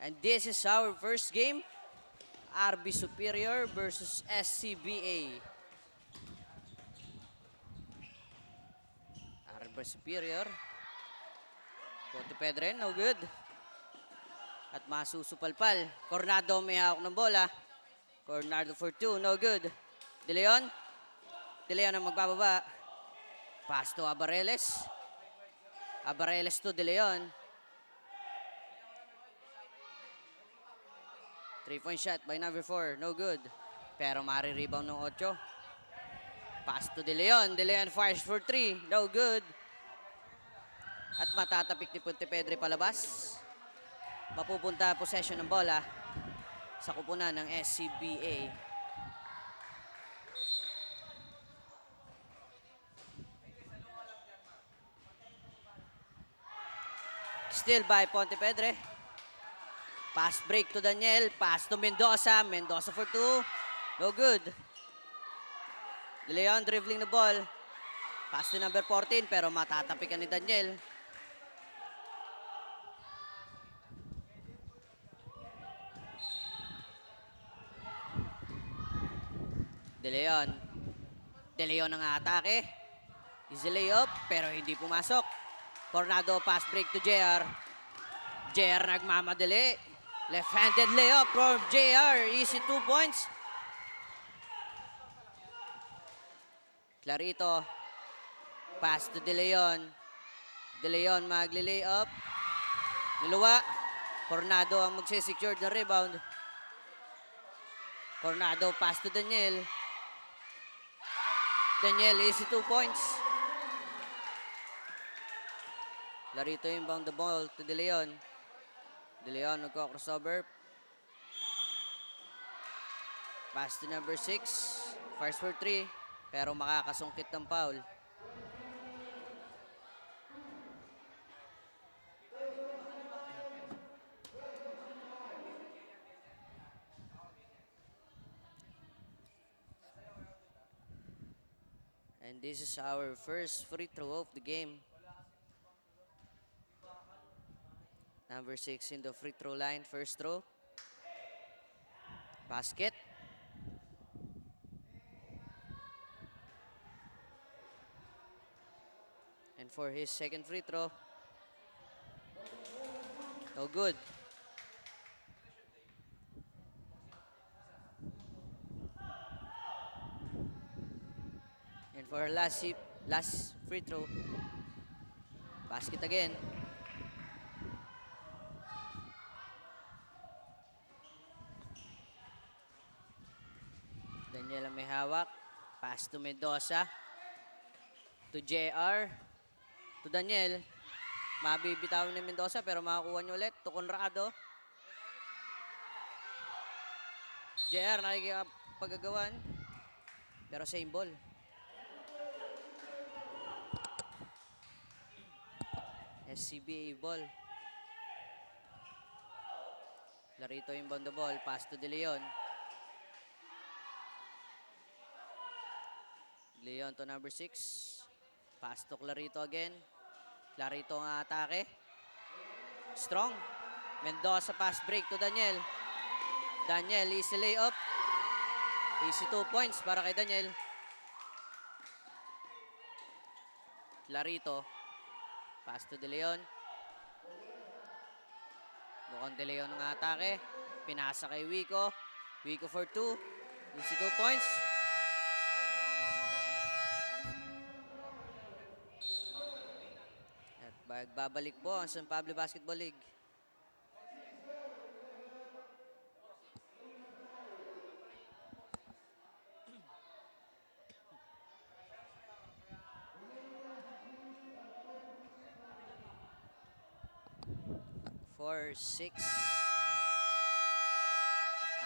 And this is our first game. RB Superior versus SCBA. RB Superior. Ponte Pedre, no good. At masusupalpal. Coronado may hawak ng bola. Coronado for 2, no good. De Leon. De Leon ang magbababa. Pass to Abareles. Abareles to De Leon. 3-point shot by number 4, no good. Pero mari-rebound ng 8. Pass to De Leon. De Leon fires for 3, no good. At matatapik ni Ponte Pedre palabas. Mapupunta possession ng bola sa kupunan ng SCBA. Still by Ponte Pedre. Pass break to Daniel. Pass to Mendoza. Mendoza for 2. No good. De Leon dribbling the ball. Pass to number 14 pero matatapikan ni Daniel. De Leon. De Leon ang atake. Easy layup pero hindi pumasok. Coronado pass break to JR. JR nagmamadali. Left-handed layup from JR. Easy 2 points. Clarito. Pass to De Leon. De Leon magli-layup. Niluwa. Coronado ang magsisecure ng rebound. Coronado pass to Daniel. Daniel, easy 2 points. Larito inbound the ball to De Leon. De Leon nagko-crossover. Pass to number 6. Fires for 3. Pero makakasungkit ng foul. And this is our first free throw of the game. Number 6 in the free throw line, first throw. Basket. And for his second free throw, no good. And for her last free throw, basket again. Daniel ang may hawak. Pass to Mendoza. To JR. To Daniel. Mabibitawan ni Mendoza pero makakuha niyo ulit. To Conrado. JR nakikipagagawan. Pero same ball. SCBA ball. Larito inbound the ball. Pass to De Leon. Leon to number 6. Pass to Clarito again. Clarito ang atake. Strong. Mendoza pass break to Daniel. Daniel, easy layup. Easy 2 points para kay Daniel. Clarito. Pass to De Leon. Mukhang De Leon ang atake. Pinasa kay Wico. Wico for 2. Easy 2 points. Babalik po ang San Pablo Basketball League. For 6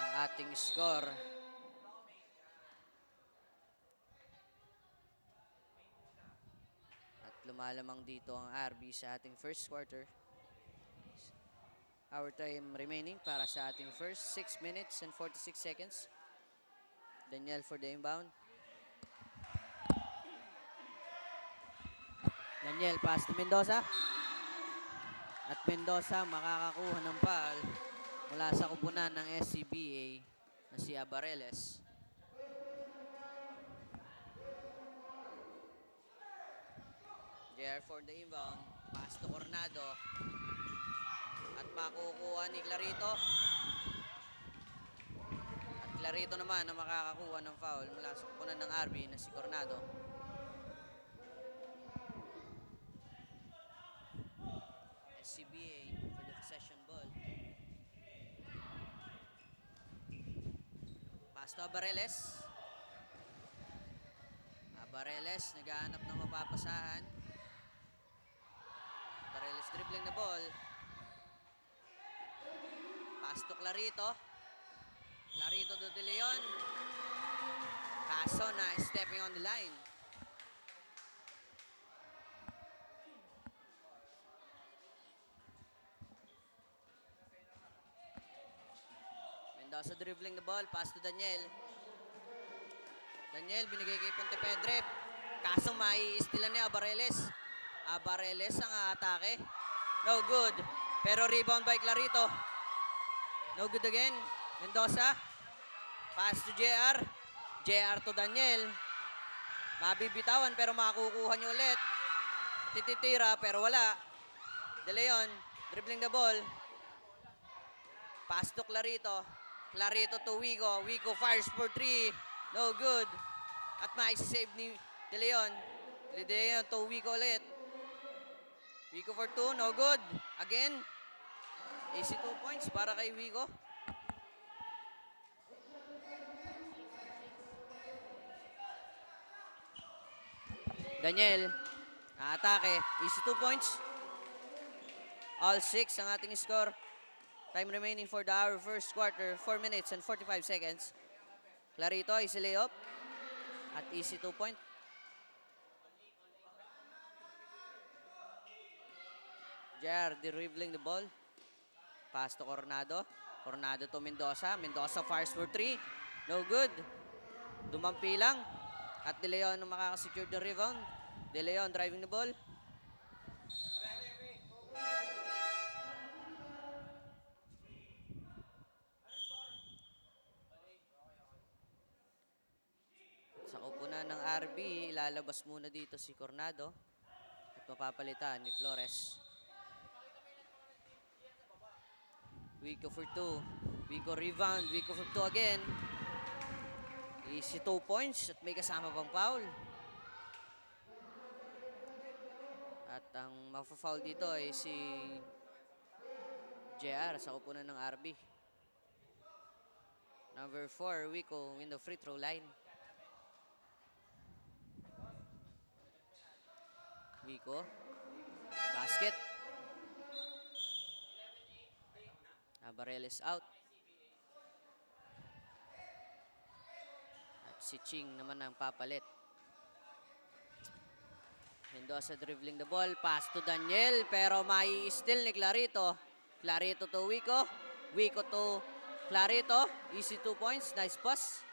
ang ating score. Lumalamang dito ang RB sa ating first quarter. Our time remaining para sa ating first 6 minutes and 46 seconds. Daniel for the inbound. Daniel pass to Mendoza. At Mendoza makakakuha ng foul. mula sa kupunan ng SCBA na si Abareles. JR for the inbound. Pass to Coronado. At makukuha ni Clarito. At Clarito naman ang makakakuha ng foul mula sa kupunan ng RB na si Coronado. SCBA for the possession ball. Pass to Abareles. Abareles naghahanap ng mapapasahan. Abareles dribbling the ball. Pass to Clarito. Clarito to De Leon. Kaso na stepping on the line. Mendoza dribbling the ball. Pass to Daniel. Daniel binigay kay Pontepedre. Kaso mai-stealan ni Abareles. Abareles ang atake. No good. Pero rebound by Clarito. No good again. Mendoza. Pass to JR. JR to Daniel. Mabibitawan pero makukuha niyo ulit. Tititira pero wala. De Leon dribbling the ball. Pass to Clarito. Clarito to Wico. Wico fires for 3. No good. At maisisave ni De Leon. De Leon to Wico ulit. Wico for 2. No good. Again. Easy 2 points para kay Wico. Daniel. Atake. Easy 2 points. All 6 ang ating score. Time remaining for our first quarter. 4 minutes and 45 seconds. Clarito, easy layup. At easy 2 point. JR dribbling the ball. Pass to Coronado. Coronado to Mendoza. Mendoza fires for 3. No good. Dumampi lang. At De Leon ang makakasecure the rebound. De Leon driving the ball. Sa kupunan ng RB, ilalabas muna dito si Coronado. At mapapalitan ni Flores. Wico for 2. Wico rebound. Wico for 2 again. Easy 2 points at may kasama pang foul. At ang mafa-foul dito ay si JR sa kupunan ng RB. Number 4, Wico in the free throw line. Wico. Basket. Abareles out. At si Ching naman ang papalit. Mendoza dribbling the ball. Pass to Daniel. Pero mai-steal ni Clarito. Clarito to Wico. Wico to Clarito. Easy 2 points. Nice pass.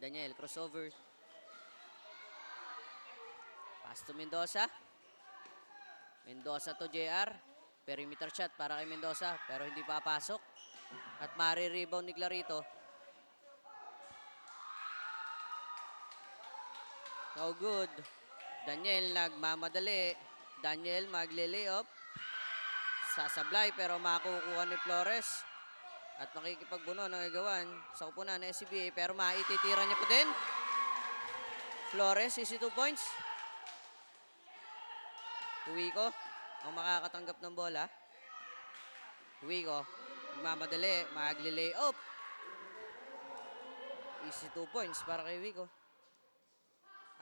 Daniel crossover. Pass to Mendoza. Mendoza to JR. Perimeter shot para kay Mendoza. Pero hindi papasok. At mari-rebound ni Clarito. No good. Daniel nagmamadali. Daniel magle-layup. Sasablay pero makukuha ni Flores. At makikipagbuno ng igawan sa kupunan ng SCBA. Pero maititira niya po din. Flores, easy 2 points. Wico ang makakatanggap ng bola. Wico, magmamadali, magle-layup. Easy 2 points para kay Wico.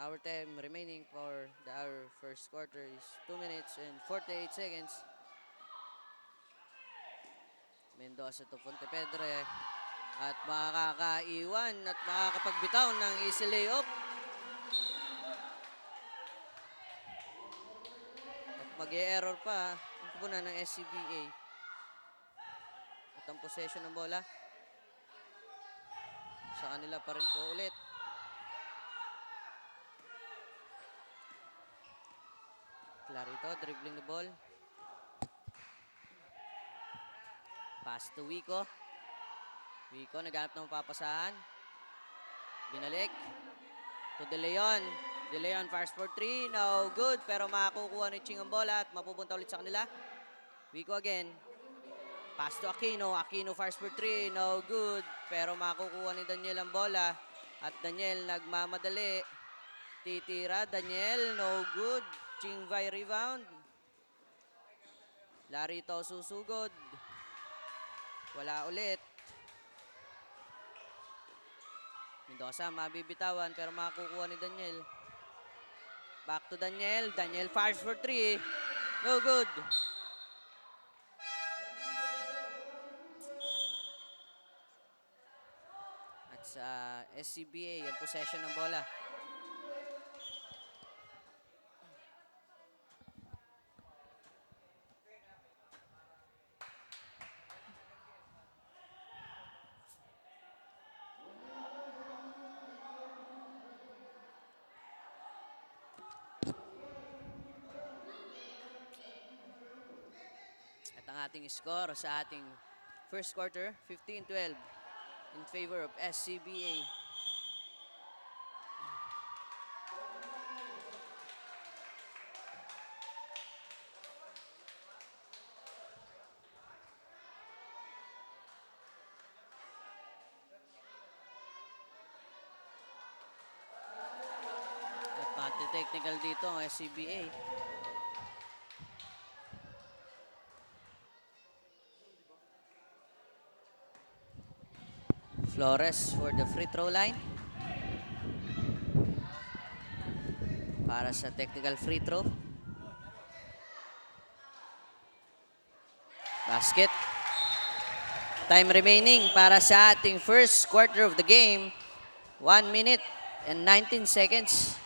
Our time remaining for our first quarter is 2 minutes and 48 seconds. Mendoza to Pontepedre. At makakaiwan at makakapagbitaw ng easy layup. At mag-e-error pa ang kupunan ng SCBA. At ang possession ng bola sa kanila pa rin po ulit. Clarito dribbling the ball. Pass to Wico. Wico, naghanap ng mapapasahan. Binalik. To De Leon. De Leon fires for 3. No good. Pero makakukuha ni Ching ang bola at mapupunta ulit sa kanila. Wico again. Pass to Aquino. Aquino fires for 3. No good. Pero makukuha ni Daniel ang bola. At Daniel nagmamadali. Titira. Daniel. No good. Ching by rebound. Larito susugod. Wala ulit. Mendoza mabibitawan pero makakukuha ni Daniel. Back to Daniel. Daniel fires for 3. No good. At sa SCBA, ang possession ng bola. At ang ating score sa ating first quarter, 15-12 in favor of SCBA. At mati-technical dito ang SCBA. Flores for the free throw line. Para sa technical free throw. Basket. Time remaining para sa ating first quarter of the game. 1 minute and 19 seconds.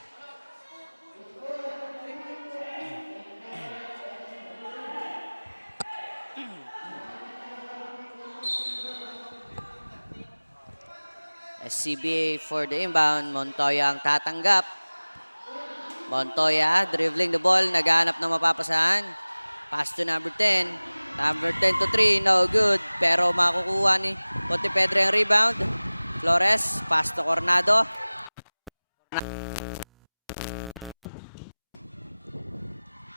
SCBA for the inbound. Montoya ang tatanggap. Montoya dribbling the ball. Naghanap ng mapapasahan. Pass to number 10. Number 10 to 3. No good. Pero makukuha ni Pontepedre ang rebound. Flores. Pass to Coronado.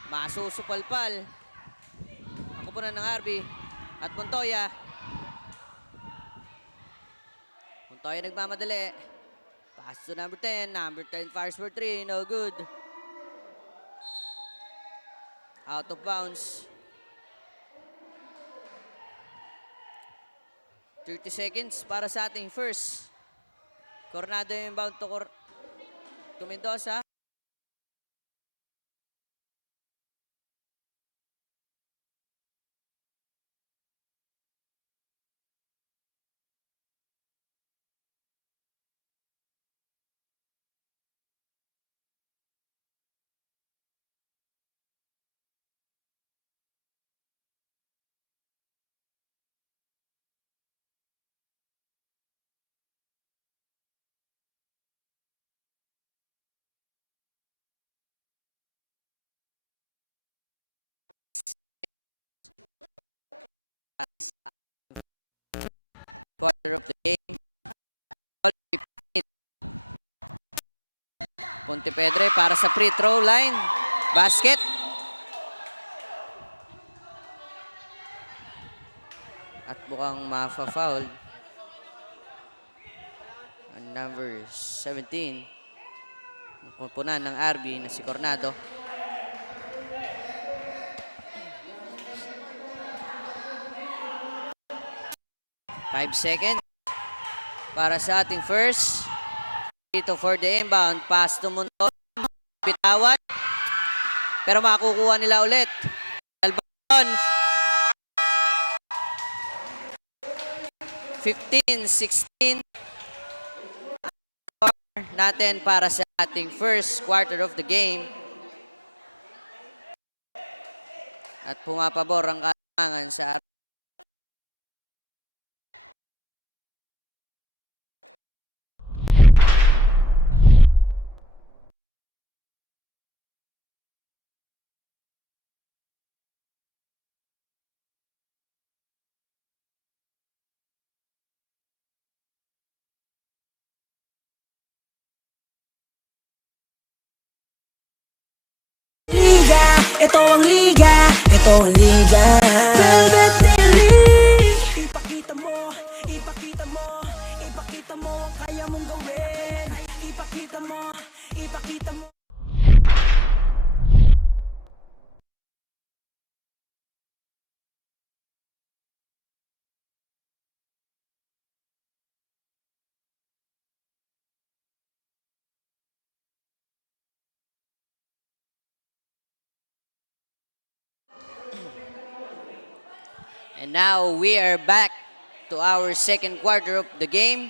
Masusupalpal. Ang kupunan ng RB. At Montoya. Montoya nagmamadali. Pass to number 10. Number 10 fires for 3. No good. Out of bounds. 30 seconds para sa ating first. Coronado yung inbound to Mendoza. Quarter of the game. Pontepedre para sa free throw line. Basket. At mukhang mafa-foul. Ang number 17. Ang kupunan ng RB na si Coronado. 5 seconds para sa ating first. Dito for the inbound. Pass to Montoya. Bitawan. Pero makukuha nila ulit. Albaon. 15-16 natin para sa ating first quarter of the game. At pumapabor ang katangan sa Ito ang liga, ito ang liga. Velvet League. Ipakita mo, ipakita mo, ipakita mo ang kaya mong gawin. Ipakita mo, ipakita mo. And now we are back to our second quarter of the game.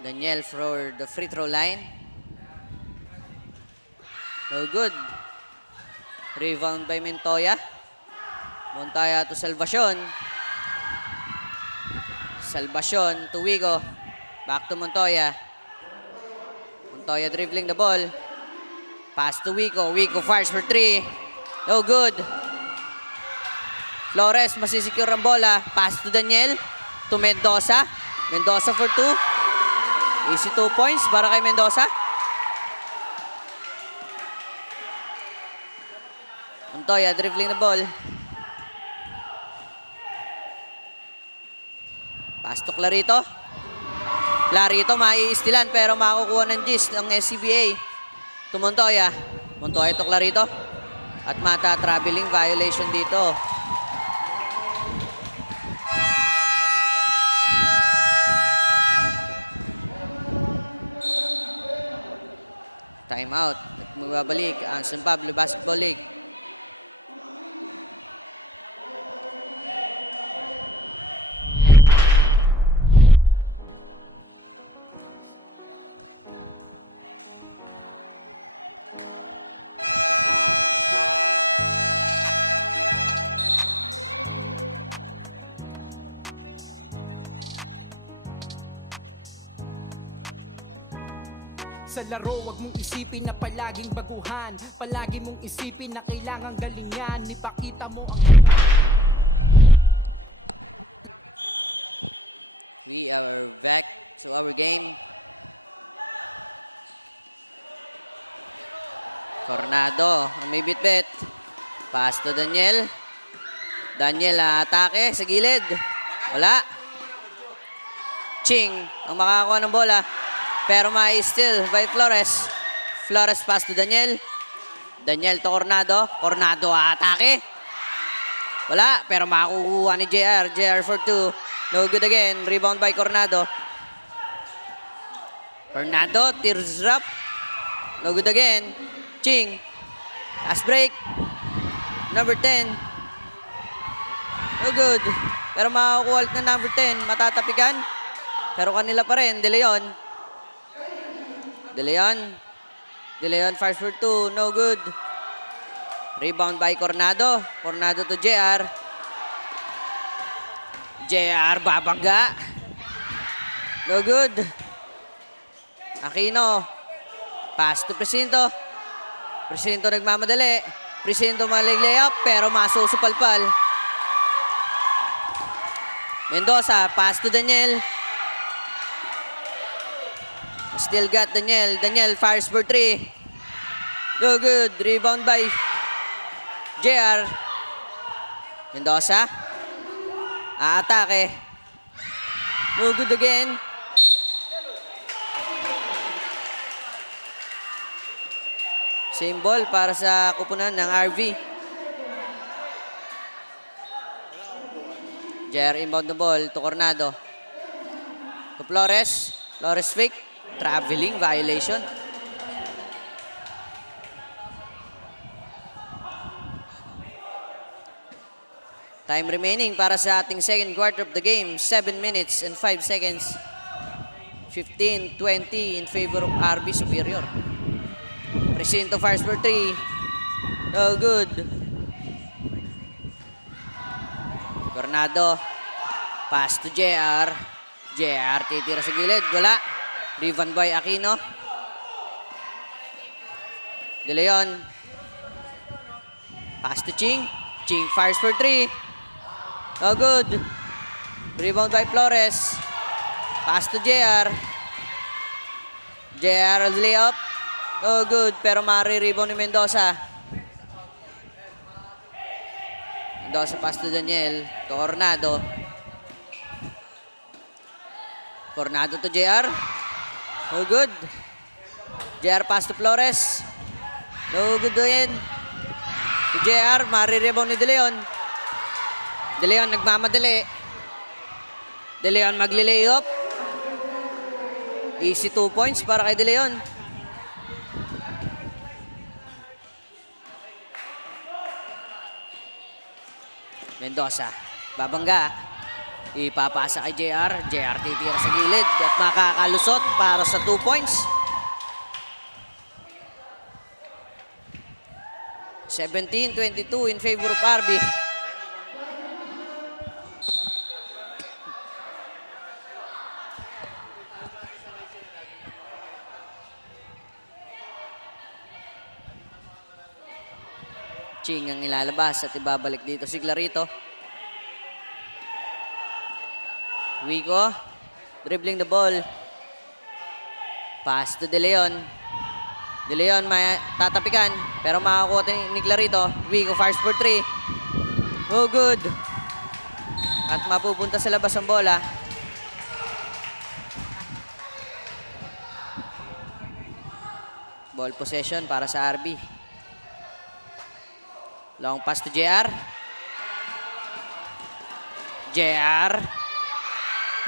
Daniel for the free throw line. No good. Rebound by Montoya. Montoya to Salvacion. Salvacion to Wigo. Back to Montoya. Montoya dribbling the ball. Pass to Wigo. Wigo fires for three. No good. Flores masisecure ang bola. Pass to Daniel. To Mendoza. Mendoza for two. Easy 2 points para kay Mendoza. Montoya dribbling the ball. Pass to Clarito. Clarito maiistilan pero makukuha ng gist ang SCBA. To Montoya. Montoya to Clarito. At mata traveling violation dito. Time out. At magbabalik ang San Pablo Basketball League. Sa laro, wag mong isipin na palaging baguhan. Palagi mong isipin na kailangang galingan. Ipakita mo ang... We are back to our game. Coronado ang may bit-bit. Pass to Daniel. Daniel atake sa gilid. Wala. Ching ang makakakuha ng bola. Pero may steal by Flores. Flores pass to Daniel. Daniel to Coronado. Coronado atake. Wala, pero makukuha ni JR. JR for two. No good again. Rebound by Coronado. Coronado, tears drop. No good again. Ching. Last break. Number 10. No good. Pero makakuha na number 10. Matatapikan. Pero kanila pa rin. De Leon. De Leon fires for two. No good. Rebound by Coronado. Coronado to JR. JR babangga. No good. Aquino. Pass to Presinto. Presinto nagmamadali. Presinto malig-layup pero masusupalpal. Mendoza. Pass to Daniel. Still got Daniel. Daniel fires for three. No good. Rebound by JR. Mendoza. Aatake. No good again. Same ball para sa kupunan ng RV. JR inbound the ball to Coronado. To Flores. Flores fake. Traveling violation. Time remaining para sa ating second quarter of the game. 7 minutes and 5 seconds. 15-20 in favor of RB Superior. Presinto fires for 3. No good. Coronado. Pass to JR. JR titira sa gilid. Wala. Rebound by Aquino. De Leon. Pass to Ching. Ching fires for 3. No good. Rebound by Flores. Pass to JR. JR layup. No good. Pero mari-rebound ni Mendoza. Mendoza pass to Daniel. To Coronado. Coronado to JR. No good. JR pass to Flores. No good din. To JR. Mari-rebound ni De Leon. De Leon nagmamadali. De Leon magli-layup. Easy 2 points para kay De Leon. Mendoza. Babangga. Ipapasa kay JR. JR titira sa gilid at makakalusot para sa 2 points. 17-22 in favor of RB. Ching ang ilalabas at ibabalik dito si Clarito. Wico, dribbling the ball. Pass to De Leon. De Leon may tatapikan pero makakuha ni Clarito. Wico fires for 3. Oh, good. At mapupunta sa labas ang bola. Ball possession para sa RB. Long pass to JR. JR.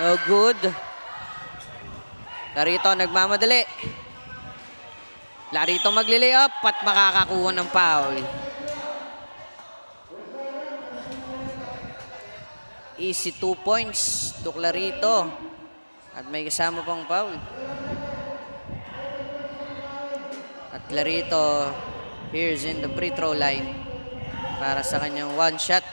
No good. Clarito nagmamadali. Clarito magli-layup at makakakuha ng foul. Easy 2 points to Clarito. At may kasama pang foul. At Clarito here's in the free throw line para sa kanyang 1 shot.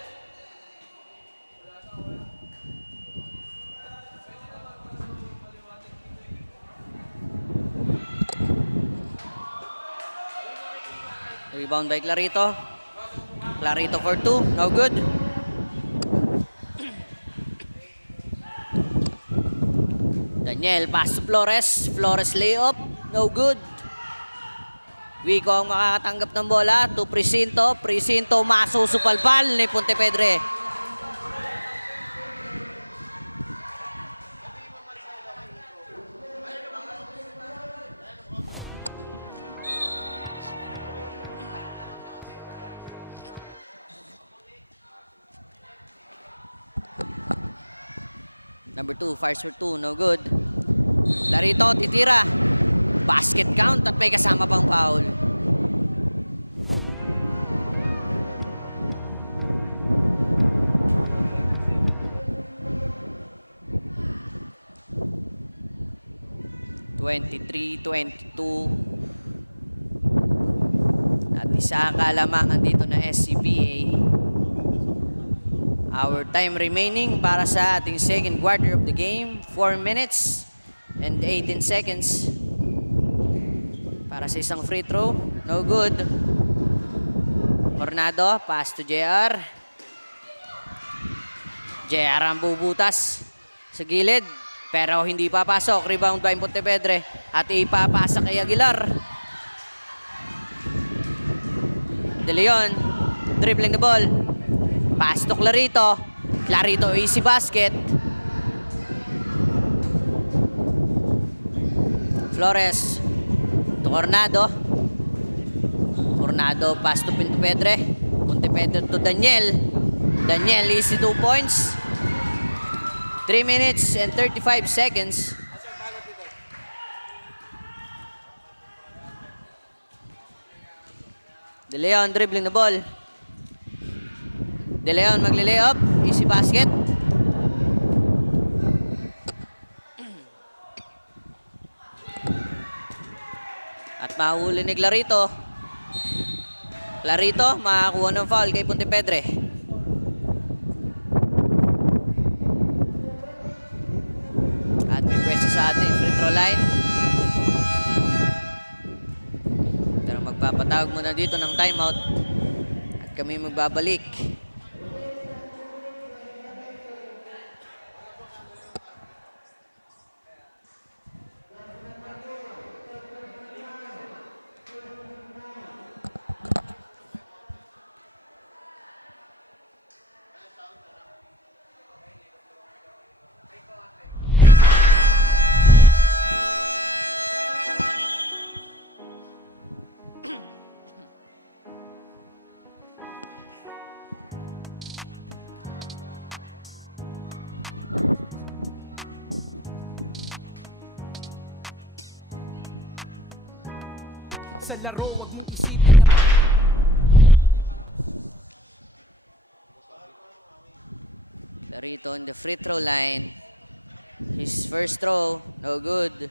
Rebound by Clarito. Clarito for 2. No good. Daniel pass to Flores. Flores layup. No good. Wico ang makakatanggap ng bola to Presinto. Presinto masusupalpal ni Pontepedre. Number 2, fires for 2, no good. Clarito, titira. Basket count at may kasama pang foul. At isa ang kalamangan dito na SCBA. Our time remaining para sa ating second quarter of the game, 4 minutes and 18 seconds. Para sa isang free throw, no good. Coronado, pass to JR. JR ang bubutas sa gilid, pero hindi papasok. Rebound by Pontepedre at ipapasa kay Aguilar. De Leon, dribbling the ball. Pass to Clarito. Clarito, easy basket. Flores to Coronado. Coronado, pass to Pontepedre. Pontepedre to Daniel. Daniel, easy 2 points. 3 minutes and 35 seconds. De Leon dribbling the ball. De Leon magli-layup. Easy basket. At mahuli ni Clarito. Clarito, makakuha ng foul kay Pontepedre. At may pwesto sa ating free throw line. Pero magpapatawag muna dito ng timeout. At kami magbabalik. Sa laro, wag mong isipin na Clarito in the free throw line. His first throw, no good.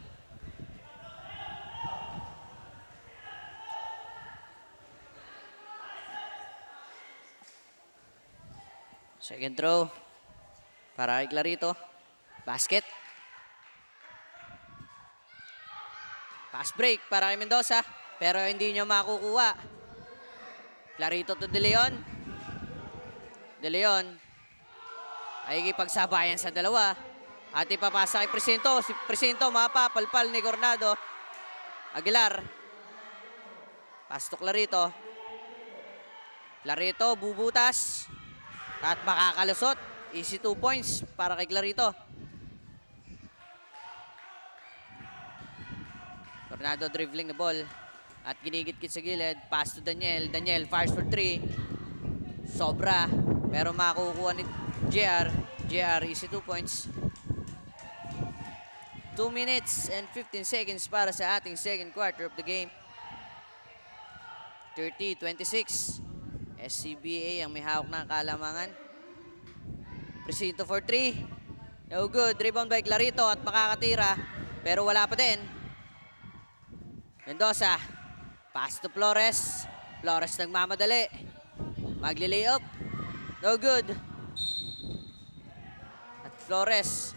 Second throw para kay Clarito. Basket. Pass break para kay Mendoza. Pero hindi niya makukuha. Clarito to De Leon. De Leon ay ikipagsabayan sa dalawa. At ipapasa kay Presinto. Si Presinto mapapalpal ni Coronado. Aguilar. Pass to Clarito. Clarito bubutas. At makakalusot. Easy 2 points para kay Clarito. Coronado dribbling the ball. At ginigit-git sa gilid. Pass to Daniel. Daniel fires for 3. Sobra. Pero makukuha ni JR. JR, easy 2 points. 2 minutes and 15 seconds para sa ating second quarter of the game. 30-26. SCBA ang may hawak ng kalamangan. Presinto for 3. No good. Rebound by Clarito at makakatira. Pero wala pa din. Mendoza. Pass to Flores. Flores nagmamadali. Magli-layup. No good. At Flores.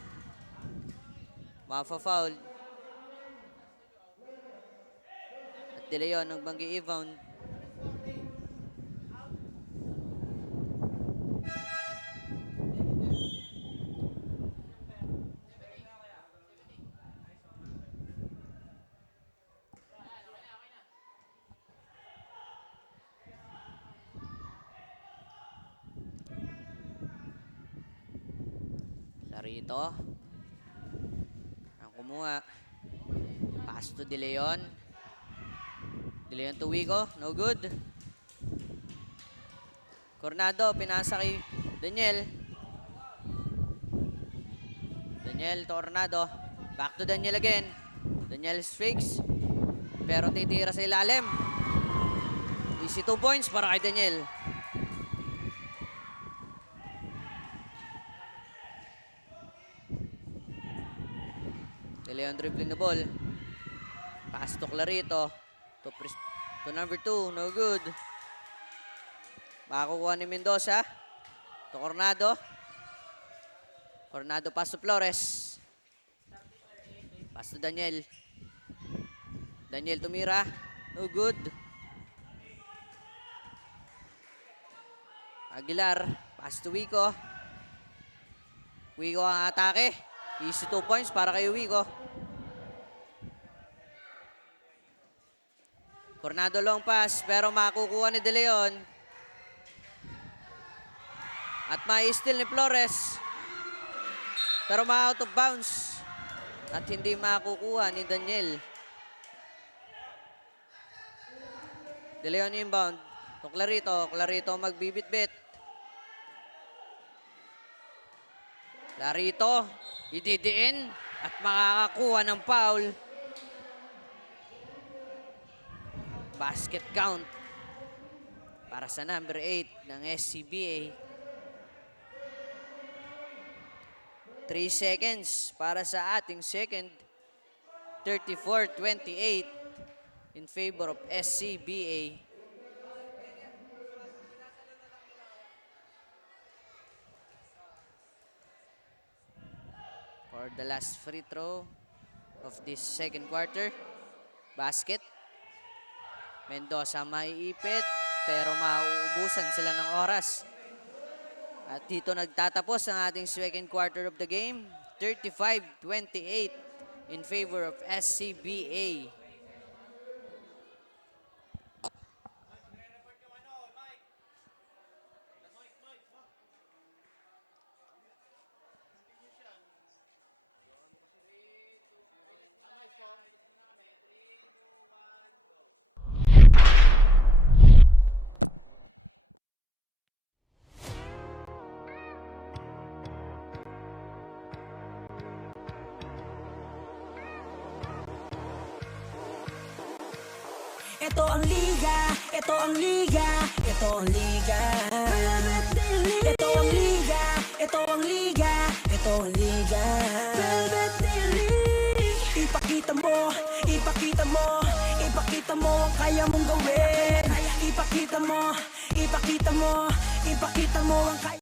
Mafa-foul. At De Leon nagbanggi Ivon. Clarito. Ang kumuha. Pass to De Leon. De Leon to Wico. No good. Coronado. Pinasa kay Daniel. Daniel to Coronado. Back to Daniel again. Daniel fakes. Pero titira sa ilalim. Easy 2 points para kay Daniel. De Leon dribbling the ball. Pass to Clarito. To number 2. No good. Makakuha ni Mendoza. To Coronado. Coronado pass to Flores. Pass to Daniel. Daniel tumira. No good. Aguilar. Pass to Wico. Wico ang atake. Easy 2 points para kay Wico. Coronado long pass pero makukuha ni De Leon. At mai-steal ni Flores. Pero ma-out of bounds. At hindi makukuha ni Daniel. De Leon inbound. To Clarito. Clarito magbibit-bit. Clarito. Ididiin. At makakakuha ng foul. Basket count para sa number 8 ng SCBA. 3 seconds para sa ating second. 34-28 in favor of SCBA. For the last free throw of this second quarter. Basket. Mendoza maiipit pero mauubusan sila ng oras. At dito nagtatapos ang ating second quarter of the game. 35-28 in favor of SCBA. ito ang liga, ito ang liga, ito ang liga. Ito ang liga, ito ang liga, ito ang liga. Ipakita mo, ipakita mo, ipakita mo ang kaya mong gawin. Ipakita mo, ipakita mo, ipakita mo ang kaya.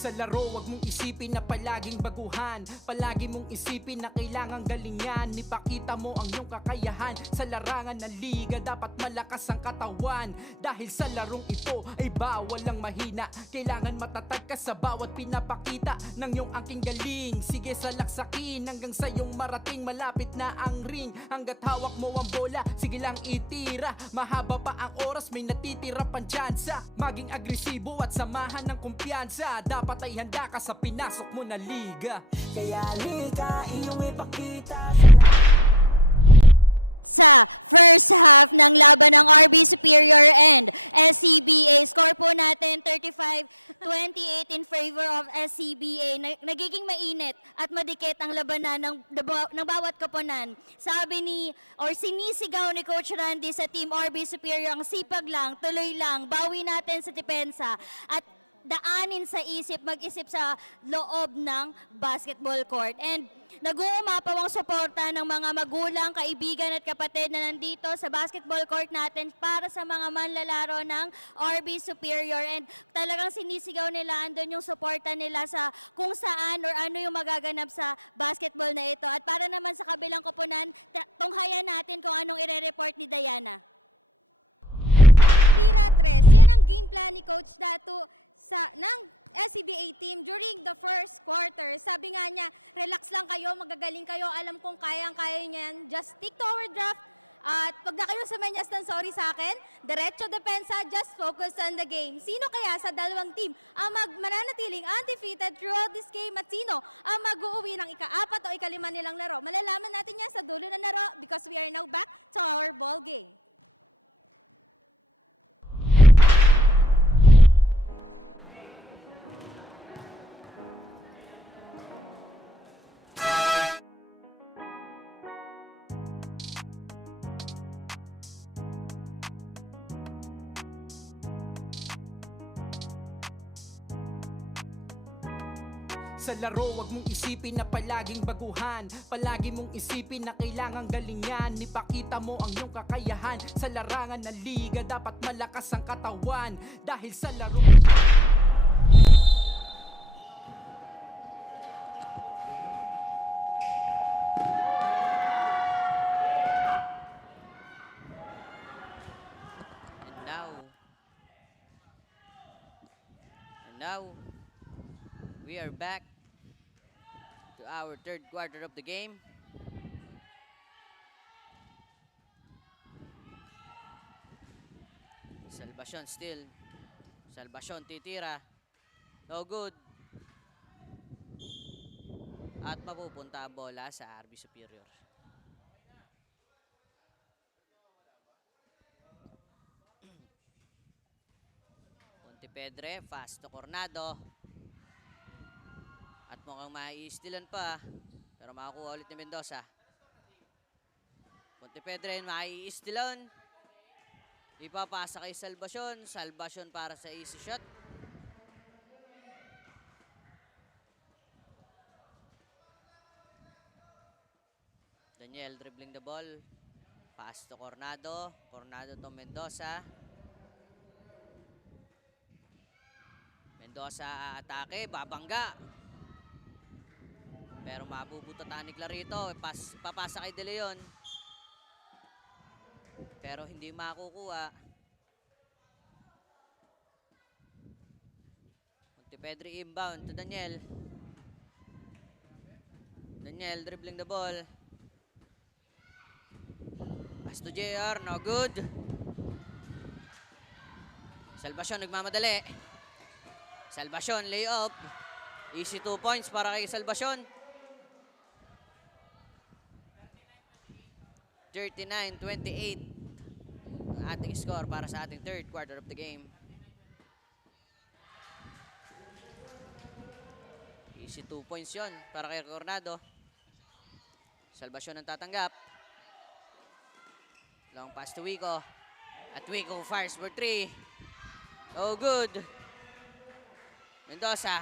Sa laro, wag mong isipin na palaging baguhan. Palagi mong isipin na kailangang galingan. Ipakita mo ang iyong kakayahan. Sa larangan ng liga, dapat malakas ang katawan. Dahil sa larong ito ay bawal ang mahina. Kailangan matatag ka sa bawat pinapakita ng iyong aking galing. Sige, salaksakin hanggang sa iyong marating. Malapit na ang ring, hanggat hawak mo ang bola, sige lang itira. Mahaba pa ang oras, may natitira pang tsansa. Maging agresibo at samahan ng kumpiyansa. Dapat ay handa ka sa pinasok mo na liga. Kaya lika, iyong ipakita Sa first half ng laban ng RB Superior and SCBA, score po natin 35-28 in favor of SCBA. Nagiging mainit at madikit ang labanan ng bawat koponan. Sabi sinisigaw ni Coach Randy sa Team RB Superior, ang sipag lang, tuloy lang, bawi natin sa depensa at daanin sa isip, mag-isip sa loob ng basketball court. And nag-uumapaw ang suporta ng mga magulang, kaibigan at kapatid na nandito sa basketball court natin para sa mga manlalaro ng RB Superior. And talagang sinisigaw nila, andun yung suporta nila sa kung saan or ano yung magaganap sa basketball na ito. At para naman sa kabilang koponan, tunghayan natin kung anong ire-report ni Diana. Tira 3, yan ang game plan ni Coach Datu ng SCBA team during the first quarter. Sabi nga niya, relax lang kayo, magagaling kayo, alam kong kayang-kaya niyan, just stick to our draft. At pag na kayo sa menyas ng sorry sa akin, diretso depensa, just focus on the game. Sino kaya sa dalawang team ang mananatiling undefeated throughout this game at sino ang mag-uuwi ng ika-4 o ika-5 nilang laro? Malalaman natin yan sa dulo ng laro because we are now back to our ball game. Sa laro, wag mong isipin na palaging baguhan. Palagi mong isipin na kailangang galingan. Ipakita mo ang iyong kakayahan. Sa larangan ng liga, dapat malakas ang katawan. Dahil sa laro... And now, we are back to our third quarter of the game. Salvacion still. Salvacion titira. No good. At mapupunta ang bola sa RB Superior. Pedre, fast to Coronado. At mukhang maiistilan pa. Pero makakuha ulit ni Mendoza. Pedre, maiistilan. Ipapasa kay Salvacion. Salvacion para sa easy shot. Daniel dribbling the ball. Pass to Coronado. Coronado to Mendoza. Mendoza atake, babangga. Pero mabubutatan ni Clarito. Papasa kay De Leon. Pero hindi makukuha. Montepedri inbound to Daniel. Daniel dribbling the ball. Pass to JR, no good. Salvacion nagmamadali. Salvacion, layup. Easy 2 points para kay Salvacion. 39-28 ang ating score para sa ating third quarter of the game. Easy 2 points yon para kay Coronado. Salvacion ang tatanggap. Long pass to Wico. At Wico fires for 3. No good. Mendoza.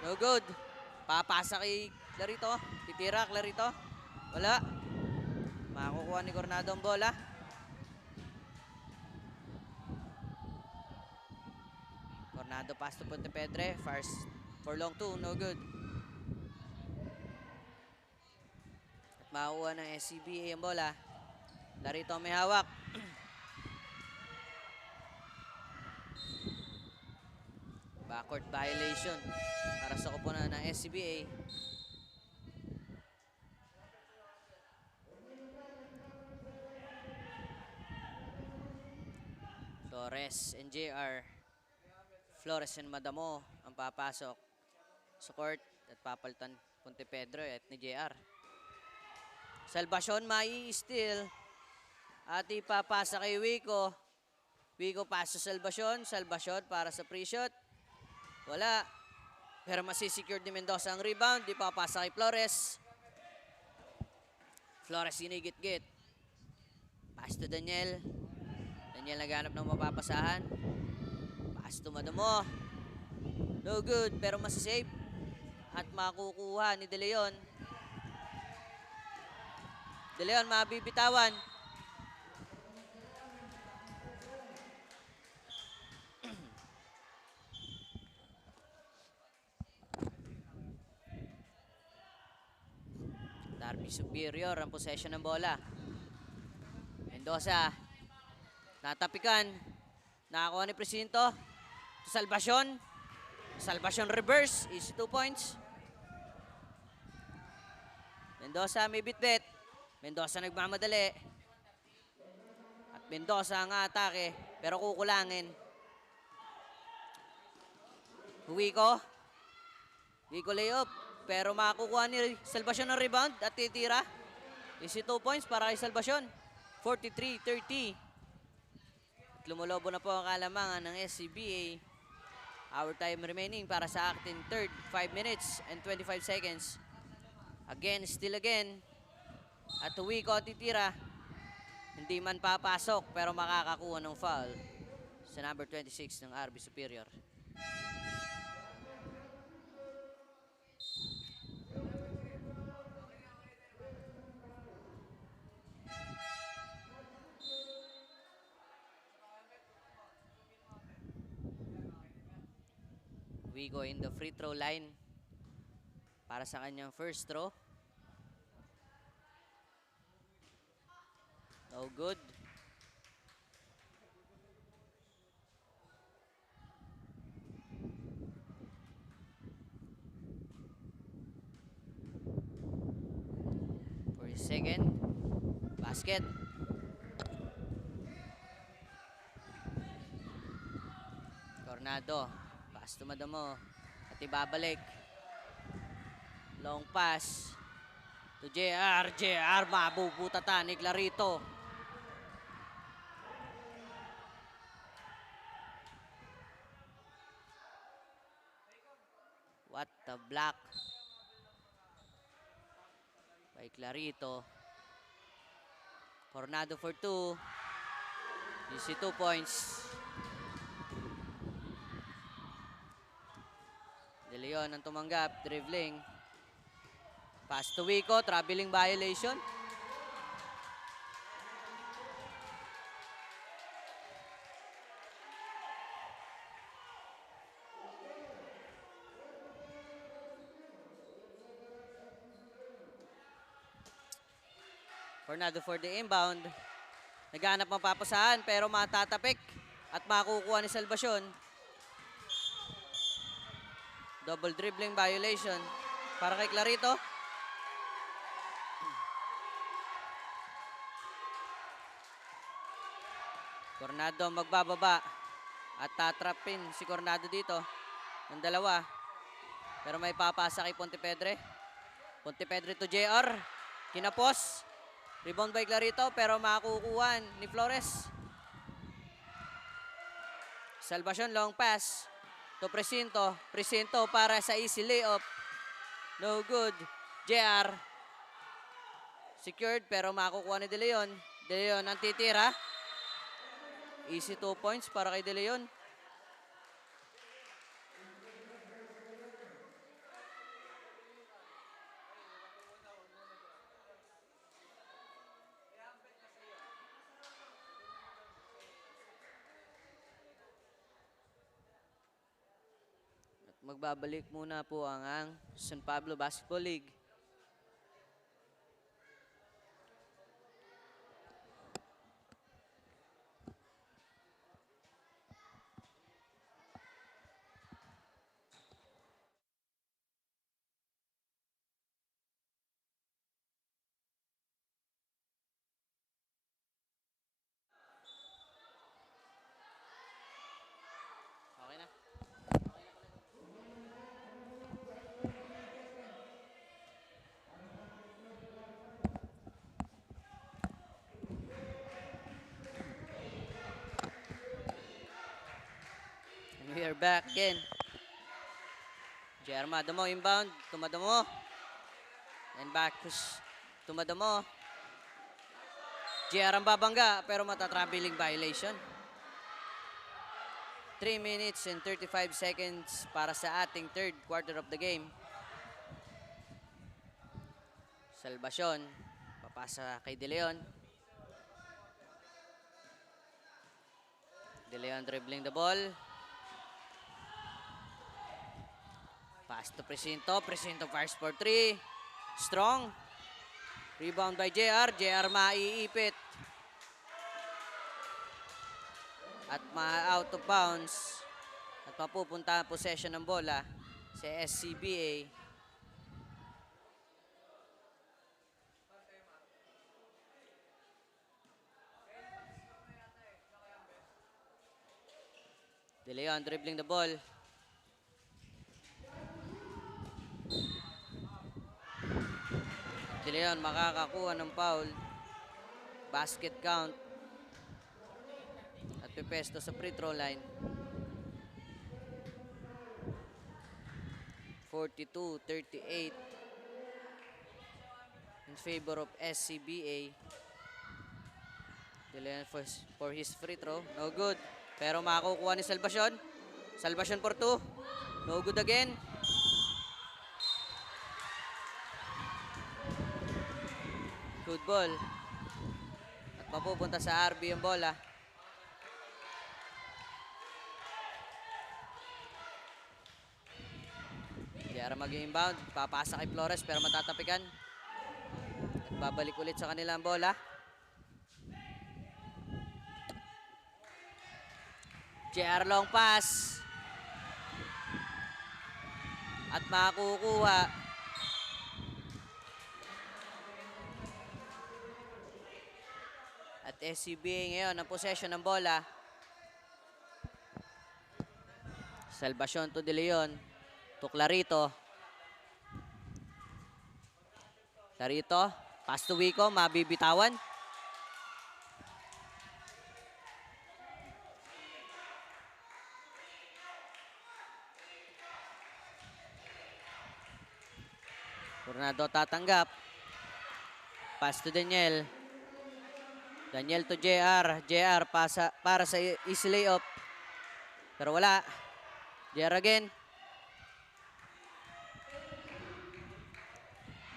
No good. Papasa kay Clarito. Titira Clarito. Wala. Makukuha ni Coronado ang bola. Coronado pass to Pontepedre. Fires for long 2. No good. At makukuha ng SCBA ang bola. Clarito may hawak. Backcourt violation para sa koponan ng SCBA. Flores and JR. Flores and Madamo ang papasok sa court at papalitan Pontepedro at ni JR. Salvacion mai-steal at ipapasa kay Wico. Wico pass sa Salvacion. Salvacion para sa free shot. Wala. Pero masisecure ni Mendoza ang rebound. Di papasa kay Flores. Flores sinigit-git. Pass to Daniel. Daniel naghanap ng mapapasahan. Pass to Madamo. No good, pero masasave. At makukuha ni De Leon. De Leon mabibitawan. Darby Superior ang possession ng bola. Mendoza. Natapikan. Nakakuha ni Presinto. Salvacion. Salvacion reverse. Easy 2 points. Mendoza may bitbit. Mendoza nagmamadali. At Mendoza ang atake. Pero kukulangin. Wico. Wico layup. Pero makukuha ni Salvacion ng rebound at titira. Easy 2 points para kay Salvacion. 43-30. Lumulobo na po ang kalamangan ng SCBA. Our time remaining para sa ating third, 5 minutes and 25 seconds. Again, still again. At Wico titira. Hindi man papasok pero makakakuha ng foul sa number 26 ng RB Superior. Wico in the free throw line para sa kanyang first throw. No good. For his second basket. Coronado. Pass to Madamo. At ibabalik. Long pass to JR. JR mabubutatan ni Clarito. What the block by Clarito. Coronado for 2. Easy 2 points. De Leon ang tumanggap, dribbling. Pass to Wico, traveling violation. Coronado for the inbound. Naghanap mapapasahan pero matatapik at makukuha ni Salvacion. Double dribbling violation para kay Clarito. Coronado magbababa. At tatrapin si Coronado dito. Ng dalawa. Pero may papasa kay Pontepedre. Pontepedre to JR. Kinapos. Rebound by Clarito pero makukuha ni Flores. Salvacion, long pass to Presinto. Presinto para sa easy layup. No good. JR. Secured pero makukuha ni De Leon. De Leon ang titira. Easy 2 points para kay De Leon. At magbabalik muna po ang San Pablo Basketball League. Okay na. And we are back again. JR Madamo inbound. Tumadamo. And back to Madamo. JR ang babangga pero matatraveling violation. 3 minutes and 35 seconds para sa ating third quarter of the game. Salvacion. Papasa kay De Leon. De Leon dribbling the ball. Pass to Presinto. Presinto fires for 3. Strong. Rebound by JR. JR maiipit. At ma-out of bounds. At mapupunta ang possession ng bola sa SCBA. De Leon dribbling the ball. De Leon makakakuha ng foul. Basket count. At pipesto sa free throw line. 42-38 in favor of SCBA. De Leon for his free throw. No good. Pero makukuha ni Salvacion. Salvacion for 2. No good again. Good ball. At mapupunta sa RB ang bola. Diara mag-inbound. Papasa kay Flores pero matatapikan. At babalik ulit sa kanila ang bola. JR long pass. At makukuha. At SCBA ngayon ang possession ng bola. Salvacion to De Leon. To Clarito. Clarito. Pass to Wico. Mabibitawan. Coronado tatanggap. Pass to Daniel. Daniel to JR. JR para sa easy layup. Pero wala. JR again.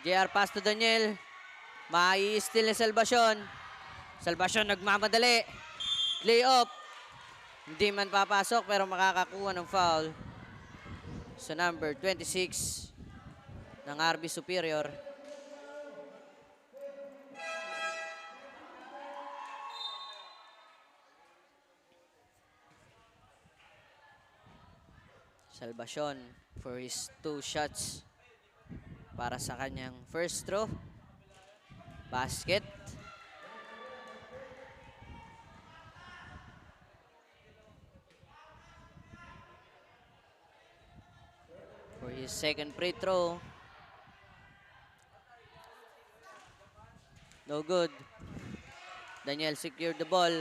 JR pass to Daniel. Mai-steal ni Salvacion. Salvacion nagmamadali. Layup. Hindi man papasok pero makakakuha ng foul. Sa number 26 ng RB Superior. Salvacion for his 2 shots para sa kanyang first throw. Basket. His second free throw. No good. Daniel secured the ball.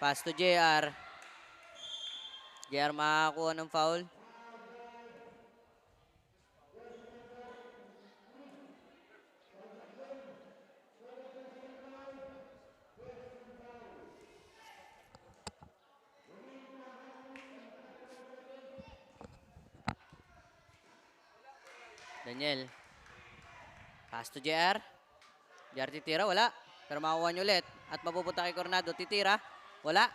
Pass to JR. JR makakakuha ng foul. Daniel. Pass to JR. JR titira, wala. Pero makukuha niyo ulit. At mapupunta kay Coronado, titira. Wala.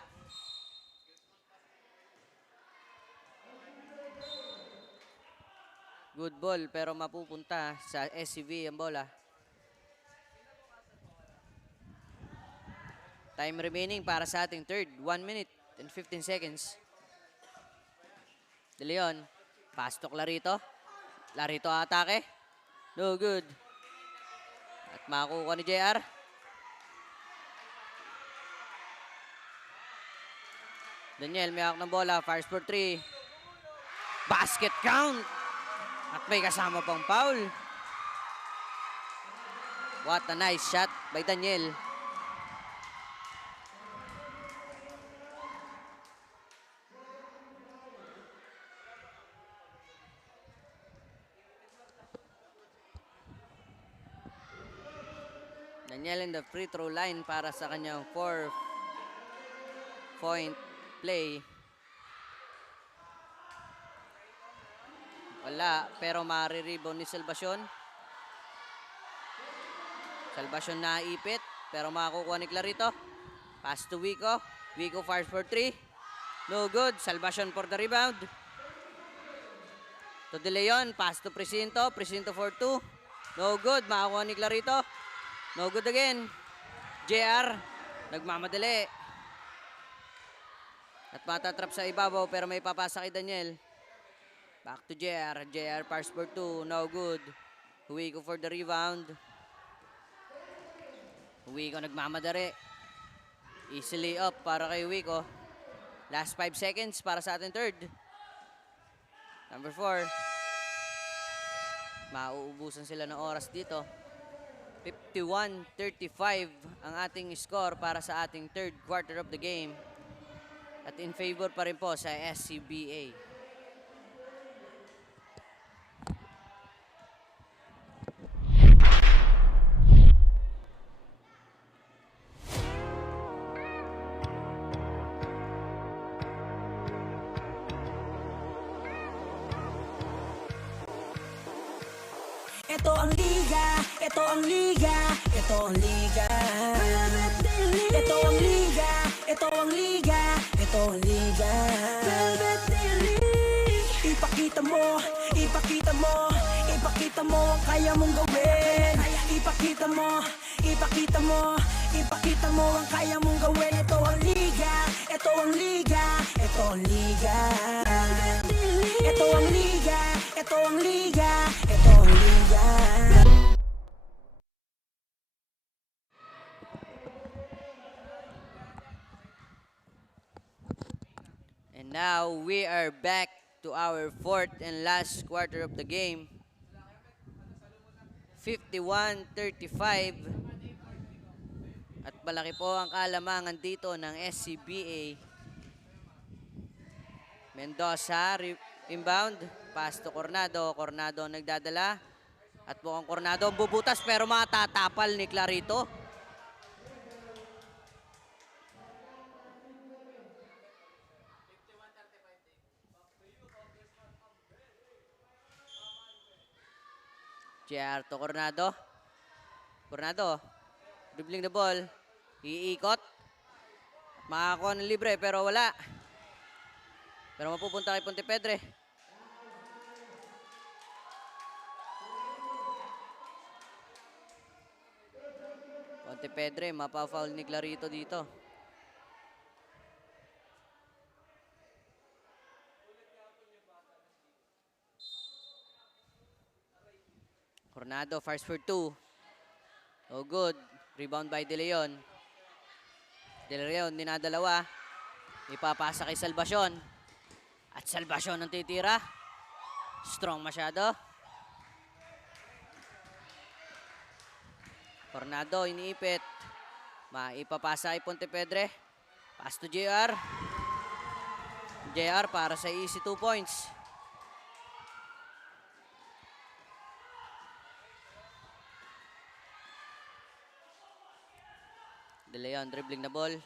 Good ball, pero mapupunta sa SCB ang bola. Time remaining para sa ating third. 1 minute and 15 seconds. De Leon. Pass to Clarito. Clarito atake. No good. At makukuha ni JR. Daniel may hawak ng bola. Fires for 3. Basket count. At may kasama pang foul. What a nice shot by Daniel. Daniel in the free throw line para sa kanyang 4-point play. Wala, pero mari-rebound ni Salvacion. Salvacion naipit, pero makakukuha ni Clarito. Pass to Wico. Wico fires for 3. No good. Salvacion for the rebound. To De Leon. Pass to Presinto. Presinto for 2. No good. Makakuha ni Clarito. No good again. JR. Nagmamadali. At matatrap sa ibabaw, pero may papasa kay Daniel. Back to JR. JR pass for 2. No good. Wico for the rebound. Wico nagmamadari. Easily up para kay Wico. Last 5 seconds para sa ating third. Number 4. Mauubusan sila ng oras dito. 51-35 ang ating score para sa ating third quarter of the game. At in favor pa rin po sa SCBA. Ito ang liga, ito ang liga, ito ang liga. Ito ang liga, ito ang liga, ito ang liga. Ipakita mo, ipakita mo, ipakita mo ang kaya mong gawin. Ipakita mo, ipakita mo, ipakita mo ang kaya mong gawin. Ito ang liga, ito ang liga, ito ang liga. Ito ang liga, ito ang liga, ito ang liga. And now we are back to our fourth and last quarter of the game. 51-35. At malaki po ang kalamangan dito ng SCBA. Mendoza, inbound. Pass to Coronado. Coronado nagdadala. At mukhang Coronado ang bubutas pero matatapal ni Clarito. JR to Coronado. Coronado. Dribbling the ball. Iikot. Makakuha ng libre pero wala. Pero mapupunta kay Pontepedre. Pontepedre, mapa-foul ni Clarito dito. Coronado, fires for 2. Oh, good. Rebound by De Leon. De Leon, dinadalawa. Ipapasa kay Salvacion. At Salvacion ang titira. Strong masyado. Coronado, iniipit. Maipapasa kay Pontepedre. Pass to JR. JR para sa easy 2 points. De Leon dribbling na ball.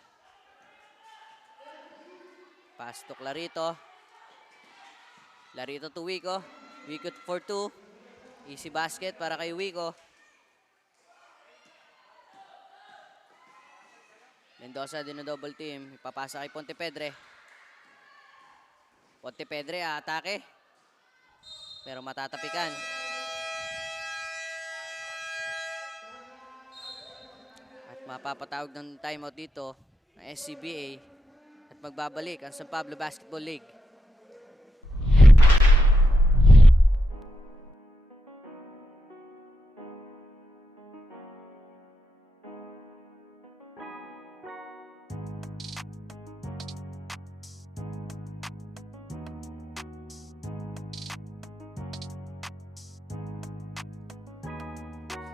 Pass to Clarito. Clarito to Wico. Wico for 2. Easy basket para kay Wico. Mendoza din na double team. Ipapasa kay Pontepedre. Pontepedre atake. Pero matatapikan. At mapapatawag ng timeout dito ng SCBA. At magbabalik ang San Pablo Basketball League.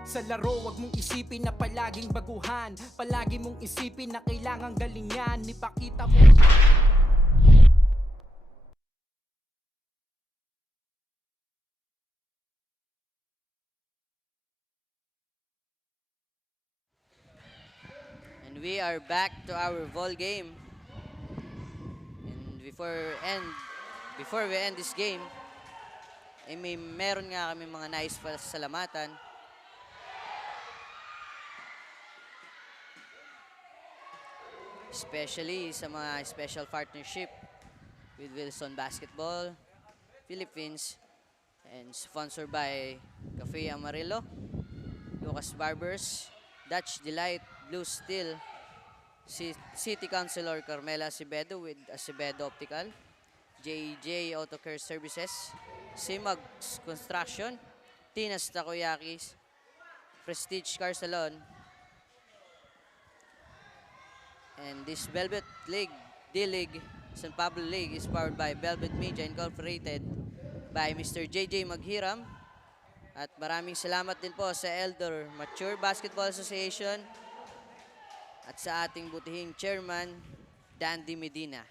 Sa laro, wag mong isipin na palaging baguhan. Palagi mong isipin na kailangang galingan. Ipakita mo. And we are back to our ball game. And before we end this game, meron nga kami mga nice pasalamatan. Especially sa mga special partnership with Wilson Basketball Philippines and sponsored by Cafe Amarillo, Lucas Barbers, Dutch Delight, Blue Steel, City Councilor Carmela Acevedo with Acevedo Optical, JJ Auto Care Services, Simags Construction, Tina's Takoyakis, Prestige Car Salon, and this Velvet League, D-League, San Pablo League is powered by Velvet Media Incorporated by Mr. JJ Maghiram. At maraming salamat din po sa Elder Mature Basketball Association at sa ating butihing chairman, Dandy Medina.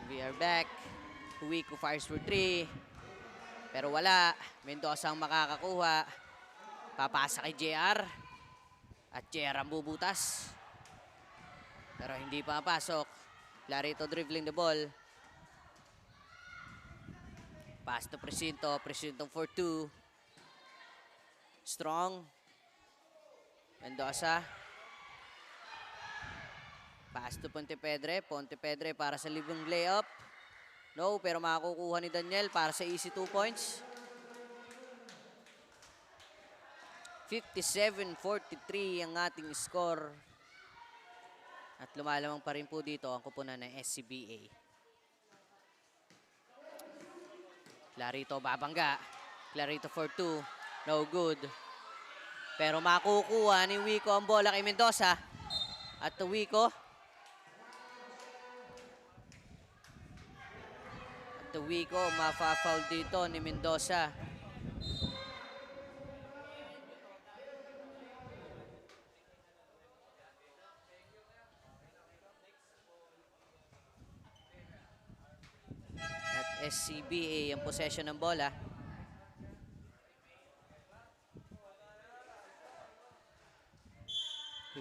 And we are back. Huwico fires for 3. Pero wala. Mendoza ang makakakuha. Papasa kay JR. At JR ang bubutas. Pero hindi pa pasok. Clarito dribbling the ball. Pass to Presinto. Presinto for 2. Strong. Mendoza. Pass to Pontepedre. Pontepedre para sa libong layup. No, pero makakukuha ni Daniel para sa easy 2 points. 57-43 ang ating score. At lumalamang pa rin po dito ang kupunan ng SCBA. Clarito babangga. Clarito for 2. No good. Pero makukuha ni Wico ang bola kay Mendoza. At Wico. At Wico mafa-foul dito ni Mendoza. SCBA ang possession ng bola.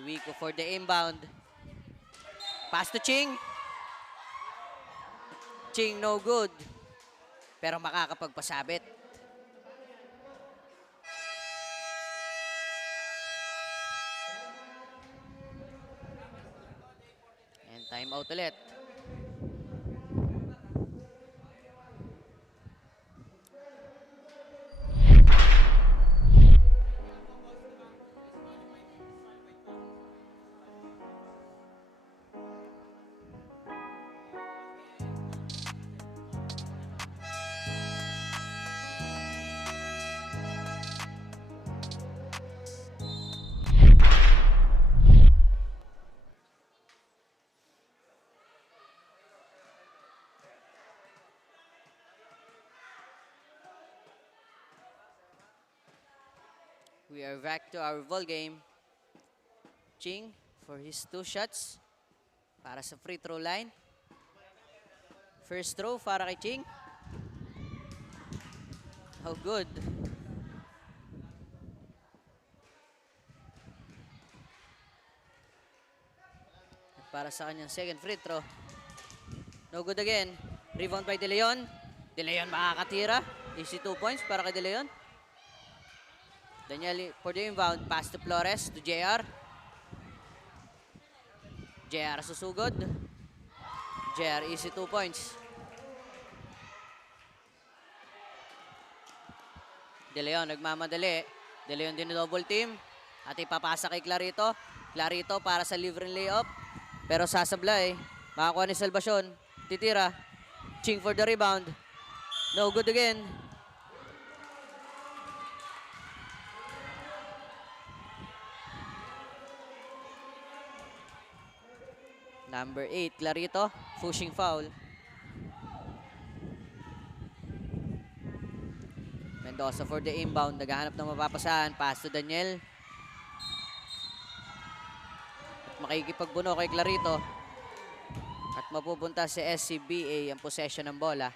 Wico for the inbound. Pass to Ching. Ching no good. Pero makakapagpasabit. And time out ulit. We are back to our ball game. Ching for his 2 shots para sa free throw line. First throw para kay Ching. Oh, good. At para sa kanyang second free throw. No good again. Rebound by De Leon. De Leon makakatira. Easy 2 points para kay De Leon. Daniel for the inbound. Pass to Flores to JR. JR susugod. JR easy 2 points. De Leon nagmamadali. De Leon din double team. At ipapasa kay Clarito. Clarito para sa libreng layup. Pero sasablay. Makakuha ni Salvacion. Titira. Ching for the rebound. No good again. Number 8, Clarito. Pushing foul. Mendoza for the inbound. Naghahanap ng mapapasahan. Pass to Daniel. At makikipagbuno kay Clarito. At mapupunta si SCBA ang possession ng bola.